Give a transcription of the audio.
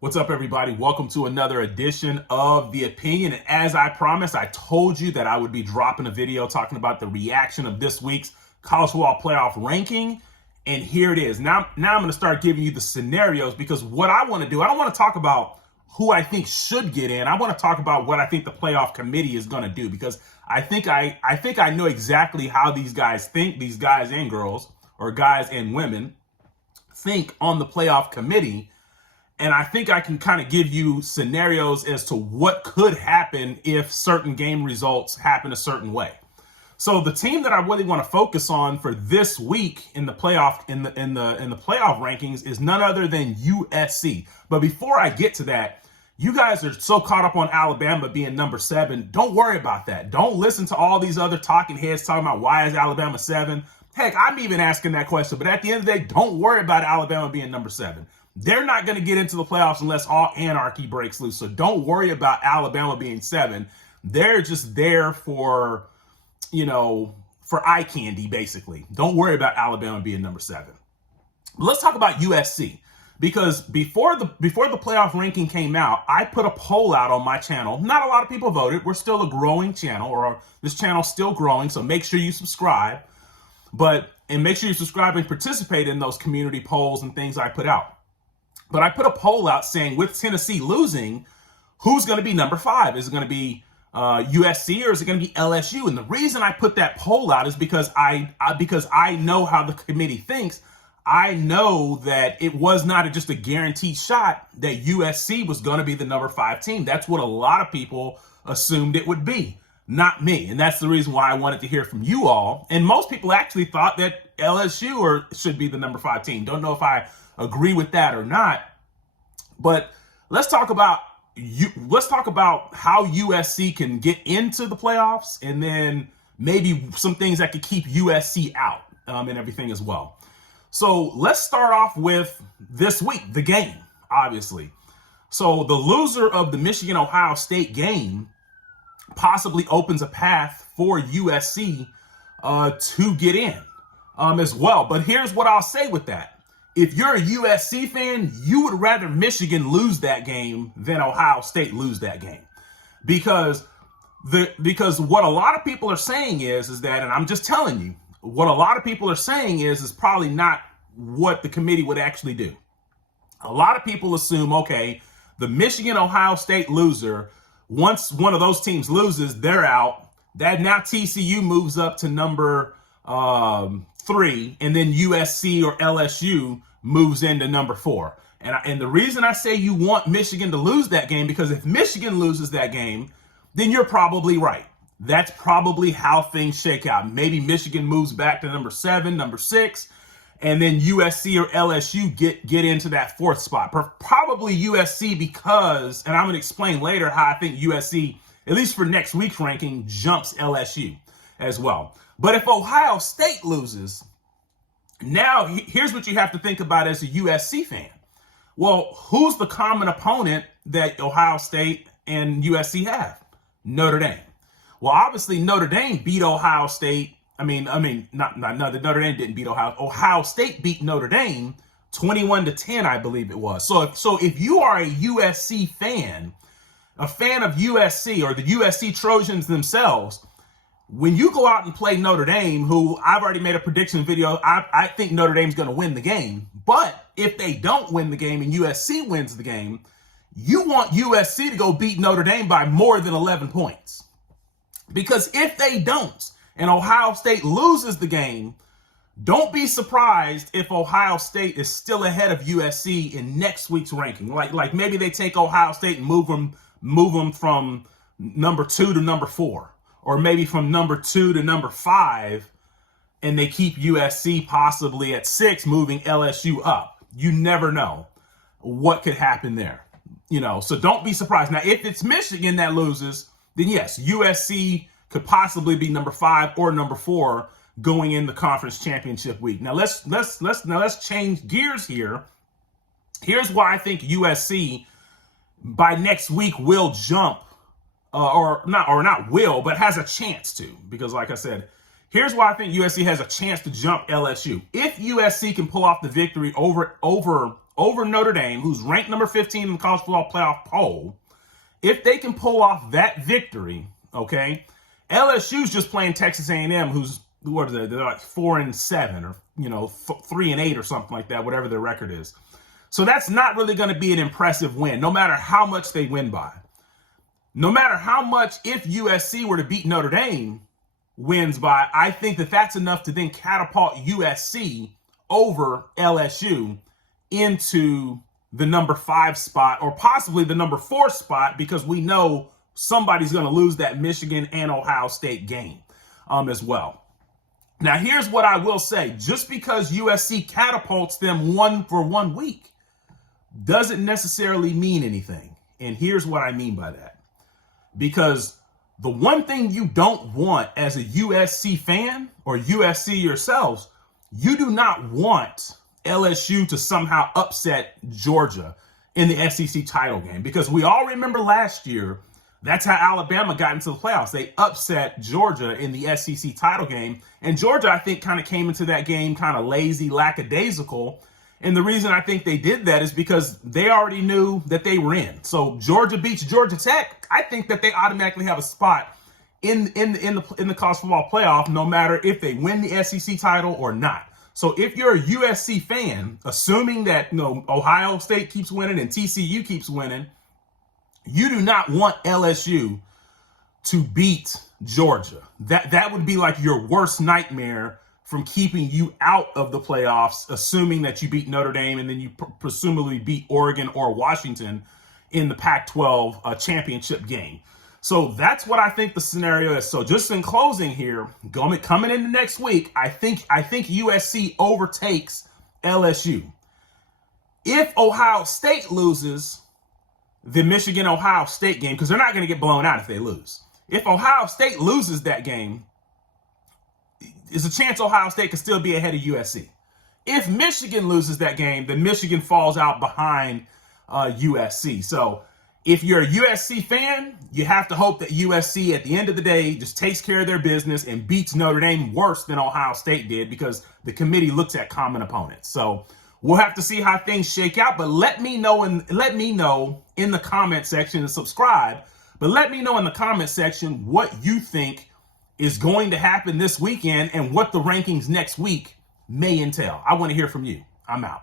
What's up, everybody? Welcome to another edition of The Opinion. And as I promised, I told you that I would be dropping a video talking about the reaction of this week's college football playoff ranking. And here it is. Now I'm going to start giving you the scenarios, because what I want to do, I don't want to talk about who I think should get in. I want to talk about what I think the playoff committee is going to do, because I think I know exactly how these guys think, these guys and girls, or guys and women think on the playoff committee. And I think I can kind of give you scenarios as to what could happen if certain game results happen a certain way. So the team that I really want to focus on for this week in the playoff in the playoff rankings is none other than USC. But before I get to that, you guys are so caught up on Alabama being number 7. Don't worry about that. Don't listen to all these other talking heads talking about why is Alabama 7. Heck, I'm even asking that question. But at the end of the day, don't worry about Alabama being number 7. They're not going to get into the playoffs unless all anarchy breaks loose. So don't worry about Alabama being 7. They're just there for, for eye candy, basically. Don't worry about Alabama being number 7. But let's talk about USC, because before the playoff ranking came out, I put a poll out on my channel. Not a lot of people voted. We're still a growing channel, or this channel's still growing. So make sure you subscribe, and make sure you subscribe and participate in those community polls and things I put out. But I put a poll out saying, with Tennessee losing, who's going to be number 5? Is it going to be USC, or is it going to be LSU? And the reason I put that poll out is because I know how the committee thinks. I know that it was not just a guaranteed shot that USC was going to be the number 5 team. That's what a lot of people assumed it would be, not me. And that's the reason why I wanted to hear from you all. And most people actually thought that LSU should be the number 5 team. Don't know if I agree with that or not, but let's talk about how USC can get into the playoffs, and then maybe some things that could keep USC out and everything as well. So let's start off with this week, the game, obviously. So the loser of the Michigan-Ohio State game possibly opens a path for USC to get in as well. But here's what I'll say with that. If you're a USC fan, you would rather Michigan lose that game than Ohio State lose that game. Because what a lot of people are saying is that, and I'm just telling you, what a lot of people are saying is probably not what the committee would actually do. A lot of people assume, okay, the Michigan-Ohio State loser, once one of those teams loses, they're out. That now TCU moves up to number 3, and then USC or LSU moves into number 4. And the reason I say you want Michigan to lose that game, because if Michigan loses that game, then you're probably right. That's probably how things shake out. Maybe Michigan moves back to number 7, number 6, and then USC or LSU get into that 4th spot. Probably USC, because, and I'm going to explain later how I think USC, at least for next week's ranking, jumps LSU as well. But if Ohio State loses, now here's what you have to think about as a USC fan. Well, who's the common opponent that Ohio State and USC have? Notre Dame. Well, obviously Notre Dame beat Ohio State. Notre Dame didn't beat Ohio. Ohio State beat Notre Dame 21-10, I believe it was. So if you are a USC fan, a fan of USC or the USC Trojans themselves, when you go out and play Notre Dame, who I've already made a prediction video, I think Notre Dame's going to win the game. But if they don't win the game and USC wins the game, you want USC to go beat Notre Dame by more than 11 points. Because if they don't, and Ohio State loses the game, don't be surprised if Ohio State is still ahead of USC in next week's ranking. Like maybe they take Ohio State and move them from number 2 to number 4. Or maybe from number 2 to number 5, and they keep USC possibly at 6, moving LSU up. You never know what could happen there. So don't be surprised. Now, if it's Michigan that loses, then yes, USC could possibly be number 5 or number 4 going in the conference championship week. Now let's change gears here. Here's why I think USC by next week will jump. Or not will, but has a chance to, because like I said, here's why I think USC has a chance to jump LSU. If USC can pull off the victory over over Notre Dame, who's ranked number 15 in the college football playoff poll, if they can pull off that victory, okay, LSU's just playing Texas A&M, who's, what is it? They're like 4-7 or, 3-8 or something like that, whatever their record is. So that's not really going to be an impressive win, no matter how much they win by. No matter how much, if USC were to beat Notre Dame wins by, I think that that's enough to then catapult USC over LSU into the number 5 spot or possibly the number 4 spot, because we know somebody's going to lose that Michigan and Ohio State game as well. Now, here's what I will say. Just because USC catapults them for 1 week doesn't necessarily mean anything. And here's what I mean by that. Because the one thing you don't want as a USC fan or USC yourselves, you do not want LSU to somehow upset Georgia in the SEC title game. Because we all remember last year, that's how Alabama got into the playoffs. They upset Georgia in the SEC title game. And Georgia, I think, kind of came into that game kind of lazy, lackadaisical. And the reason I think they did that is because they already knew that they were in. So Georgia beats Georgia Tech. I think that they automatically have a spot in the college football playoff, no matter if they win the SEC title or not. So if you're a USC fan, assuming that Ohio State keeps winning and TCU keeps winning, you do not want LSU to beat Georgia. That would be like your worst nightmare from keeping you out of the playoffs, assuming that you beat Notre Dame and then you presumably beat Oregon or Washington in the Pac-12 championship game. So that's what I think the scenario is. So just in closing here, coming into next week, I think USC overtakes LSU. If Ohio State loses the Michigan-Ohio State game, because they're not going to get blown out if they lose. If Ohio State loses that game, there's a chance Ohio State could still be ahead of USC. If Michigan loses that game, then Michigan falls out behind USC. So if you're a USC fan, you have to hope that USC at the end of the day just takes care of their business and beats Notre Dame worse than Ohio State did, because the committee looks at common opponents. So we'll have to see how things shake out, but let me know in the comment section, and subscribe. But let me know in the comment section what you think is going to happen this weekend and what the rankings next week may entail. I want to hear from you. I'm out.